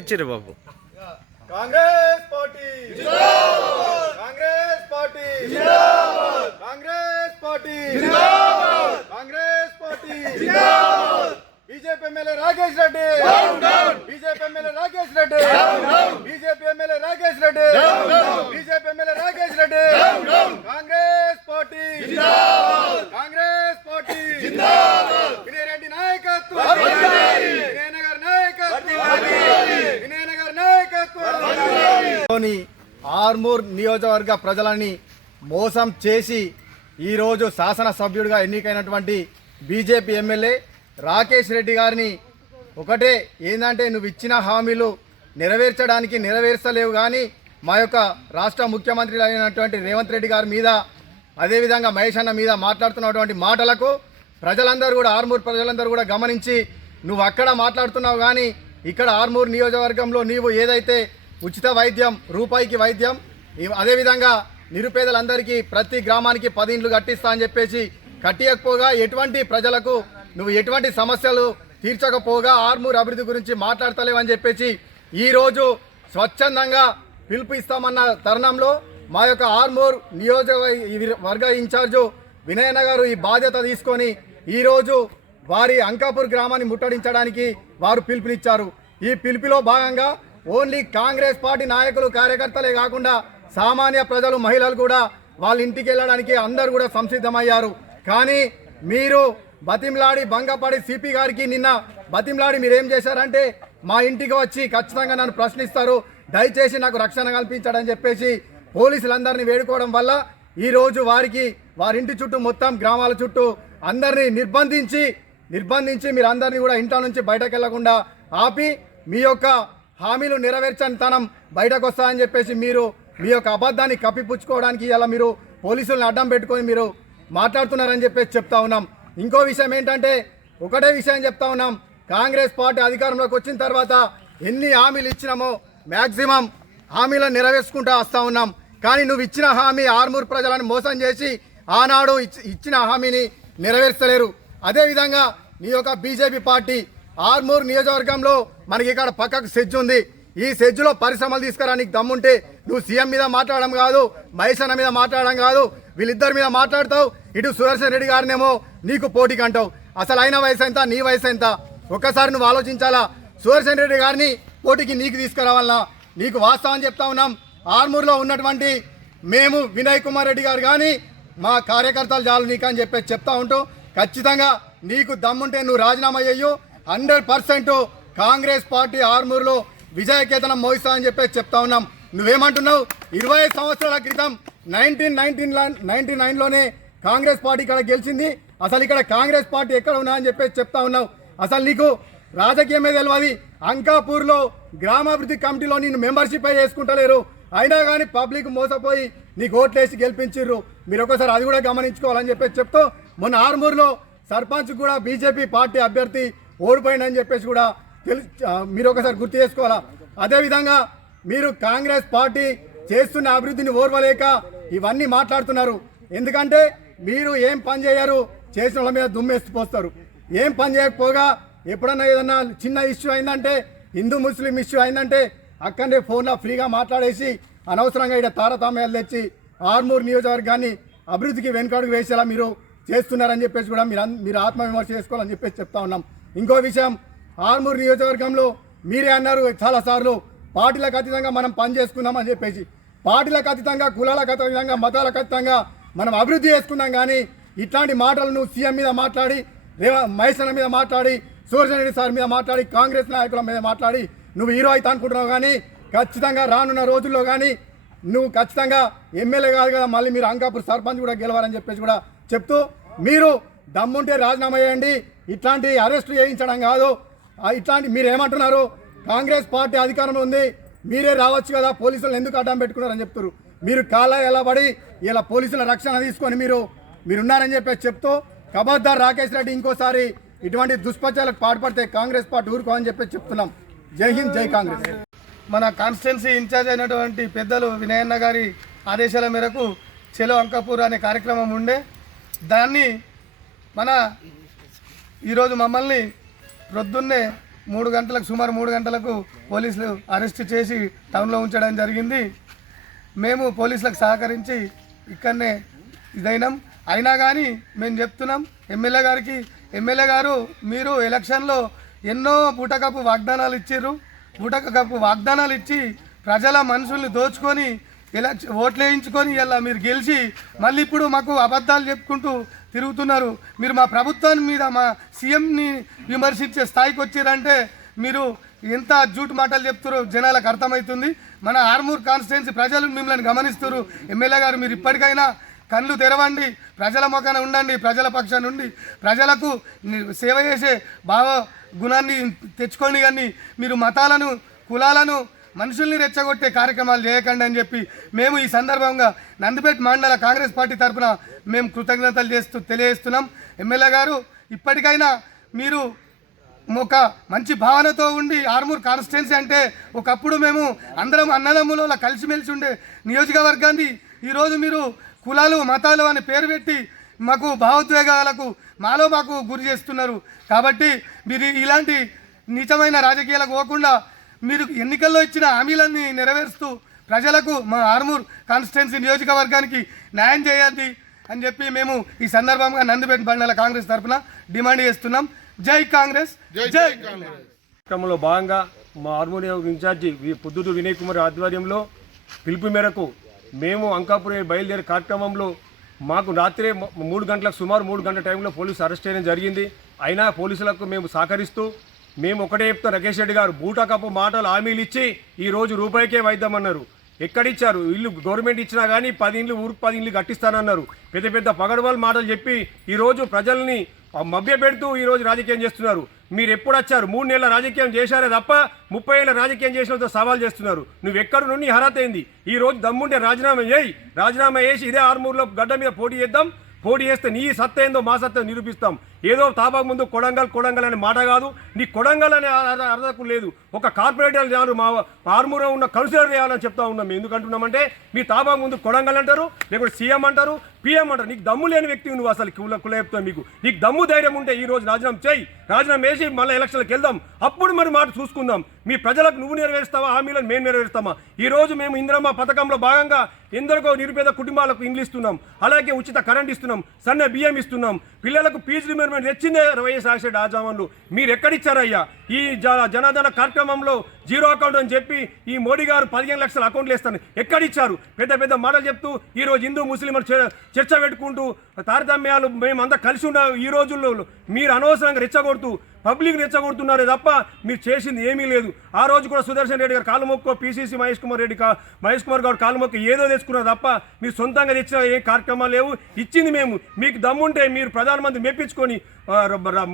ఇచ్చిర్రు బాబు. కాంగ్రెస్ పార్టీ జిందాబాద్, కాంగ్రెస్ పార్టీ జిందాబాద్, కాంగ్రెస్ పార్టీ జిందాబాద్, కాంగ్రెస్ పార్టీ జిందాబాద్. BJP MLA Rakesh Reddy down down, BJP MLA Rakesh Reddy down down, BJP MLA Rakesh Reddy down down, BJP MLA Rakesh Reddy down down. Congress party జిందాబాద్, కాంగ్రెస్ పార్టీ జిందాబాద్. వినయరెడ్డి నాయకత్వం వర్ధిల్లాలి, వినయనగర్ నాయకత్వం వర్ధిల్లాలి, వినయనగర్ నాయకత్వం వర్ధిల్లాలి. ఆర్మూర్ నియోజకవర్గ ప్రజలని మోసం చేసి ఈరోజు శాసనసభ్యుడిగా ఎన్నికైనటువంటి బీజేపీ ఎమ్మెల్యే రాకేష్ రెడ్డి గారిని ఒకటే ఏంటంటే, నువ్వు ఇచ్చిన హామీలు నెరవేర్చలేవు కానీ మా యొక్క రాష్ట్ర ముఖ్యమంత్రి అయినటువంటి రేవంత్ రెడ్డి గారి మీద, అదేవిధంగా మహేష్ అన్న మీద మాట్లాడుతున్నటువంటి మాటలకు ప్రజలందరూ కూడా, ఆర్మూర్ ప్రజలందరూ కూడా గమనించి, నువ్వు అక్కడ మాట్లాడుతున్నావు కానీ ఇక్కడ ఆర్మూర్ నియోజకవర్గంలో నీవు ఏదైతే ఉచిత వైద్యం, రూపాయికి వైద్యం, అదేవిధంగా నిరుపేదలందరికీ ప్రతి గ్రామానికి 10 ఇండ్లు కట్టిస్తా అని చెప్పేసి కట్టియకపోగా, ఎటువంటి ప్రజలకు నువ్వు ఎటువంటి సమస్యలు తీర్చకపోగా ఆర్మూర్ అభివృద్ధి గురించి మాట్లాడతలేవని చెప్పేసి ఈరోజు స్వచ్ఛందంగా పిలుపు ఇస్తామన్న తరుణంలో మా యొక్క ఆర్మూర్ నియోజకవర్గ ఇన్ఛార్జు వినయన్న గారు ఈ బాధ్యత తీసుకొని ఈరోజు వారి అంకాపూర్ గ్రామాన్ని ముట్టడించడానికి వారు పిలుపునిచ్చారు. ఈ పిలుపులో భాగంగా ఓన్లీ కాంగ్రెస్ పార్టీ నాయకులు, కార్యకర్తలే కాకుండా సామాన్య ప్రజలు, మహిళలు కూడా వాళ్ళ ఇంటికి వెళ్ళడానికి అందరూ కూడా సంసిద్ధమయ్యారు. కానీ మీరు బతిమ్లాడి భంగపడి సిపి గారికి నిన్న బతిమ్లాడి మీరేం చేశారంటే, మా ఇంటికి వచ్చి ఖచ్చితంగా నన్ను ప్రశ్నిస్తారు, దయచేసి నాకు రక్షణ కల్పించడని చెప్పేసి పోలీసులందరినీ వేడుకోవడం వల్ల ఈరోజు వారి ఇంటి చుట్టూ, మొత్తం గ్రామాల చుట్టూ అందరినీ నిర్బంధించి మీరు అందరినీ కూడా ఇంట్లో నుంచి బయటకు వెళ్లకుండా ఆపి, మీ యొక్క హామీలు నెరవేర్చని తనం బయటకు వస్తాయని చెప్పేసి మీరు మీ యొక్క అబద్ధాన్ని కప్పిపుచ్చుకోవడానికి ఇలా మీరు పోలీసులను అడ్డం పెట్టుకొని మీరు మాట్లాడుతున్నారని చెప్పేసి చెప్తా ఉన్నాం. ఇంకో విషయం ఏంటంటే, ఒకటే విషయం చెప్తా ఉన్నాం, కాంగ్రెస్ పార్టీ అధికారంలోకి వచ్చిన తర్వాత ఎన్ని హామీలు ఇచ్చినామో మ్యాక్సిమం హామీలను నెరవేర్చుకుంటూ వస్తూ ఉన్నాం. కానీ నువ్వు ఇచ్చిన హామీ ఆర్మూర్ ప్రజలను మోసం చేసి ఆనాడు ఇచ్చిన హామీని నెరవేర్చలేరు. అదేవిధంగా నీ యొక్క బీజేపీ పార్టీ ఆర్మూర్ నియోజకవర్గంలో మనకి ఇక్కడ పక్కకు సెజ్ ఉంది, ఈ సెజ్లో పరిశ్రమలు తీసుకురా, నీకు దమ్ముంటే నువ్వు సీఎం మీద మాట్లాడడం కాదు, మహేష్ అన్న మీద మాట్లాడడం కాదు, వీళ్ళిద్దరి మీద మాట్లాడతావు, ఇటు సుదర్శన్ రెడ్డి గారినేమో నీకు పోటీకి అంటావు. అసలు అయిన వయసు ఎంత, నీ వయసు ఎంత, ఒక్కసారి నువ్వు ఆలోచించాలా. సుదర్శన్ రెడ్డి గారిని పోటీకి నీకు తీసుకురావాలన్నా? నీకు వాస్తవం చెప్తా ఉన్నాం, ఆర్మూర్లో ఉన్నటువంటి మేము వినయ్ కుమార్ రెడ్డి గారు కానీ మా కార్యకర్తలు చాలు నీకు అని చెప్పేసి చెప్తా ఉంటూ, ఖచ్చితంగా నీకు దమ్ముంటే నువ్వు రాజీనామా చెయ్యు. 100% కాంగ్రెస్ పార్టీ ఆర్మూర్లో విజయకేతనం మోగిస్తా అని చెప్పేసి చెప్తా ఉన్నాం. నువ్వేమంటున్నావు, 20 సంవత్సరాల క్రితం 1999లోనే కాంగ్రెస్ పార్టీ ఇక్కడ గెలిచింది, అసలు ఇక్కడ కాంగ్రెస్ పార్టీ ఎక్కడ ఉన్నా అని చెప్పేసి చెప్తా ఉన్నావు. అసలు నీకు రాజకీయమే తెలియదు. అంకాపూర్లో గ్రామాభివృద్ధి కమిటీలో నిన్ను మెంబర్షిప్ చేసుకుంటలేరు, అయినా కానీ పబ్లిక్ మోసపోయి నీకు ఓట్లేసి గెలిపించిర్రు. మీరు ఒకసారి అది కూడా గమనించుకోవాలని చెప్పేసి చెప్తూ, మొన్న ఆర్మూర్లో సర్పంచ్ కూడా బీజేపీ పార్టీ అభ్యర్థి ఓడిపోయిందని చెప్పేసి కూడా మీరు ఒకసారి గుర్తు చేసుకోవాలా. అదేవిధంగా మీరు కాంగ్రెస్ పార్టీ చేస్తున్న అభివృద్ధిని ఓర్వలేక ఇవన్నీ మాట్లాడుతున్నారు. ఎందుకంటే మీరు ఏం పని చేయరు, చేసిన వాళ్ళ మీద దుమ్మేసిపోస్తారు. ఏం పని చేయకపోగా ఎప్పుడన్నా ఏదన్నా చిన్న ఇష్యూ అయిందంటే, హిందూ ముస్లిం ఇష్యూ అయిందంటే అక్కడే ఫోన్లో ఫ్రీగా మాట్లాడేసి అనవసరంగా ఇక్కడ తారతమ్యాలు తెచ్చి ఆర్మూర్ నియోజకవర్గాన్ని అభివృద్ధికి వెనుకడుగు వేసేలా మీరు చేస్తున్నారని చెప్పేసి కూడా మీరు ఆత్మవిమర్శ చేసుకోవాలని చెప్పేసి చెప్తా ఉన్నాం. ఇంకో విషయం, ఆర్మూర్ నియోజకవర్గంలో మీరే అన్నారు చాలాసార్లు, పార్టీలకు అతీతంగా మనం పని చేసుకుందామని చెప్పేసి. పార్టీలకు అతీతంగా, కులాలకు అతీతంగా, మతాలకు అతీతంగా మనం అభివృద్ధి చేసుకున్నాం. కానీ ఇట్లాంటి మాటలు నువ్వు సీఎం మీద మాట్లాడి, మహేష్ అన్న మీద మాట్లాడి, సుదర్శన్ రెడ్డి సార్ మీద మాట్లాడి, కాంగ్రెస్ నాయకుల మీద మాట్లాడి నువ్వు హీరో అయితే అనుకుంటున్నావు. కానీ ఖచ్చితంగా రానున్న రోజుల్లో కానీ నువ్వు ఖచ్చితంగా ఎమ్మెల్యే కాదు కదా, మళ్ళీ మీరు అంకాపూర్ సర్పంచ్ కూడా గెలవాలని చెప్పేసి కూడా చెప్తూ, మీరు దమ్ముంటే రాజీనామా చేయండి, ఇట్లాంటి అరెస్టు చేయించడం కాదు. ఇట్లాంటి మీరు ఏమంటున్నారు, కాంగ్రెస్ పార్టీ అధికారంలో ఉంది, మీరే రావచ్చు కదా, పోలీసులను ఎందుకు అడ్డం పెట్టుకున్నారని చెప్తారు. మీరు కాళ్ళ ఎలా పడి ఇలా పోలీసుల రక్షణ తీసుకొని మీరున్నారని చెప్పేసి చెప్తూ, ఖబర్దార్ రాకేష్ రెడ్డి ఇంకోసారి ఇటువంటి దుష్ప్రచారాలకు పాటుపడితే కాంగ్రెస్ పార్టీ ఊరుకోని చెప్పేసి చెప్తున్నాం. జై హింద్, జై కాంగ్రెస్. మన కాన్స్టిట్యున్సీ ఇన్ఛార్జ్ అయినటువంటి పెద్దలు వినయన్న గారి ఆదేశాల మేరకు చెలో అంకాపూర్ అనే కార్యక్రమం ఉండే, దాన్ని ఈరోజు మమ్మల్ని ప్రొద్దున్నే సుమారు 3 గంటలకు పోలీసులు అరెస్ట్ చేసి టౌన్లో ఉంచడం జరిగింది. మేము పోలీసులకు సహకరించి ఇక్కడనే ఇదైనాం. అయినా కానీ మేము చెప్తున్నాం ఎమ్మెల్యే గారు మీరు ఎలక్షన్లో ఎన్నో బూటకపు వాగ్దానాలు ఇచ్చిర్రు. బూటకపు వాగ్దానాలు ఇచ్చి ప్రజల మనుషుల్ని దోచుకొని ఓట్లు వేయించుకొని ఇలా మీరు గెలిచి మళ్ళీ ఇప్పుడు మాకు అబద్ధాలు చెప్పుకుంటూ తిరుగుతున్నారు. మీరు మా ప్రభుత్వాన్ని మీద మా సీఎంని విమర్శించే స్థాయికి వచ్చిరంటే మీరు ఎంత జూటు మాటలు చెప్తారో జనాలకు అర్థమవుతుంది. మన ఆర్మూర్ కాన్స్టిట్యున్సీ ప్రజలు మిమ్మల్ని గమనిస్తున్నారు. ఎమ్మెల్యే గారు మీరు ఇప్పటికైనా కళ్ళు తెరవండి, ప్రజల మొఖాన ఉండండి, ప్రజల పక్షాన ఉండి ప్రజలకు సేవ చేసే భావ గుణాన్ని తెచ్చుకోండి. కానీ మీరు మతాలను కులాలను మనుషుల్ని రెచ్చగొట్టే కార్యక్రమాలు చేయకండి అని చెప్పి మేము ఈ సందర్భంగా నందిపేట మండల కాంగ్రెస్ పార్టీ తరఫున మేము కృతజ్ఞతలు తెలియజేస్తున్నాం. ఎమ్మెల్యే గారు ఇప్పటికైనా మీరు ఒక మంచి భావనతో ఉండి ఆర్మూర్ కాన్స్టిట్యున్సీ అంటే ఒకప్పుడు మేము అందరం అన్నదమ్ముల కలిసిమెలిసి ఉండే నియోజకవర్గాన్ని ఈరోజు మీరు కులాలు మతాలు అని పేరు పెట్టి మాకు భావోద్వేగాలకు మాకు గురి చేస్తున్నారు. కాబట్టి మీరు ఇలాంటి నీచమైన రాజకీయాలకు పోకుండా మీరు ఎన్నికల్లో ఇచ్చిన హామీలన్నీ నెరవేరుస్తూ ప్రజలకు మా ఆర్మూర్ కాన్స్టిట్యున్సీ నియోజకవర్గానికి న్యాయం చేయాలి అని చెప్పి మేము ఈ సందర్భంగా నందిపేట మండల కాంగ్రెస్ తరఫున డిమాండ్ చేస్తున్నాం. జై కాంగ్రెస్, జై కాంగ్రెస్. కార్యక్రమంలో భాగంగా మా ఆర్మూర్ ఇన్ఛార్జి పొద్దుటూరు వినయ్ కుమార్ ఆధ్వర్యంలో పిలుపు మేరకు మేము అంకాపురం బయలుదేరే కార్యక్రమంలో మాకు రాత్రి 3 గంటలకు సుమారు 3 గంటల టైంలో పోలీసు అరెస్ట్ చేయడం జరిగింది. అయినా పోలీసులకు మేము సహకరిస్తూ మేము ఒకటే చెప్తాం, రాకేష్ రెడ్డి గారు బూటకప్పు మాటలు హామీలు ఇచ్చి ఈరోజు రూపాయికే వైద్యమన్నారు. ఎక్కడిచ్చారు? ఇల్లు గవర్నమెంట్ ఇచ్చినా కానీ 10 ఇండ్లు ఊరికి 10 ఇండ్లు కట్టిస్తానన్నారు. పెద్ద పెద్ద పగడవాళ్ళ మాటలు చెప్పి ఈరోజు ప్రజల్ని మభ్య పెడుతూ ఈరోజు రాజకీయం చేస్తున్నారు. మీరు ఎప్పుడు వచ్చారు? 3 నెలల రాజకీయం చేశారే తప్ప 30 ఏళ్ళ రాజకీయం చేసినంత సవాల్ చేస్తున్నారు. నువ్వు ఎక్కడ నుండి అర్హత అయింది? ఈరోజు దమ్ముంటే రాజీనామా చేయి. రాజీనామా చేసి ఇదే ఆర్మూర్లో గడ్డ మీద పోటీ చేద్దాం. పోటీ చేస్తే నీ సత్తా ఏందో మా సత్తా నిరూపిస్తాం. ఏదో తాబాకు ముందు కొడంగల్ అనే మాట కాదు, నీ కొడంగల్ అనే అర్థకు లేదు. ఒక కార్పొరేటర్ చేయాలి, మా ఆర్మూర్లో ఉన్న కౌన్సిలర్ చేయాలని చెప్తా ఉన్నాం. ఎందుకంటున్నామంటే మీ తాబాకు ముందు కొడంగల్ అంటారు, లేకపోతే సీఎం అంటారు, పీఎం అంటారు. నీకు దమ్ము లేని వ్యక్తి నువ్వు అసలు కుల చెప్తావు. నీకు దమ్ము ధైర్యం ఉంటే ఈ రోజు రాజీనామా చేయి. రాజీనామా వేసి మళ్ళీ ఎలక్షన్లకు వెళ్దాం. అప్పుడు మరి మాట చూసుకుందాం. మీ ప్రజలకు నువ్వు నెరవేరుస్తావా, హామీలను మేము నెరవేరుస్తామా? ఈ రోజు మేము ఇందిరమ్మ పథకంలో భాగంగా ఎందరికో నిరుపేద కుటుంబాలకు ఇండ్లు ఇస్తున్నాం, అలాగే ఉచిత కరెంట్ ఇస్తున్నాం, సన్న బియ్యం ఇస్తున్నాం, పిల్లలకు ఫీజు రిమెంబర్మెంట్ తెచ్చిందే వైఎస్ రాజశేఖర ఆజామన్లు. మీరు ఎక్కడిచ్చారయ్యా? ఈ జనధన కార్యక్రమంలో జీరో అకౌంట్ అని చెప్పి ఈ మోడీ గారు 15 లక్షల అకౌంట్లు వేస్తాను ఎక్కడిచ్చారు? పెద్ద పెద్ద మాటలు చెప్తూ ఈరోజు హిందూ ముస్లిం చర్చ పెట్టుకుంటూ తారతమ్యాలు మేమంతా కలిసి ఉన్న ఈ రోజుల్లో మీరు అనవసరంగా రెచ్చగొడుతూ పబ్లిక్ రెచ్చగొడుతున్నారే తప్ప మీరు చేసింది ఏమీ లేదు. ఆ రోజు కూడా సుదర్శన్ రెడ్డి గారు కాలుమొక్కో, పీసీసీ మహేష్ కుమార్ గారు కాలుమొక్క ఏదో తెచ్చుకున్నారు తప్ప మీరు సొంతంగా తెచ్చిన ఏ కార్యక్రమాలు లేవు. ఇచ్చింది మేము. మీకు దమ్ముంటే మీరు ప్రధానమంత్రి మెప్పించుకొని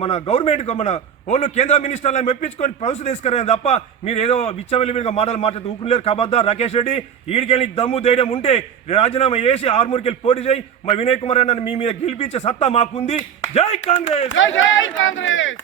మన గవర్నమెంట్ మన వాళ్ళు కేంద్ర మినిస్టర్లను మెప్పించుకొని పౌసు తీసుకురారు తప్ప మీరు ఏదో విచ్చవెలివిగా మాట్లాడుతూ ఊకులేరు. కబద్దార్ రాకేష్ రెడ్డి, ఈడికెళ్ళి దమ్ము ధైర్యం ఉంటే రాజీనామా చేసి ఆర్మూర్కి వెళ్ళి పోటీ చేయి. మా వినయ్ కుమార్ అన్న మీ మీద గెలిపించే సత్తా మాకుంది. జై కాంగ్రెస్, జై కాంగ్రెస్.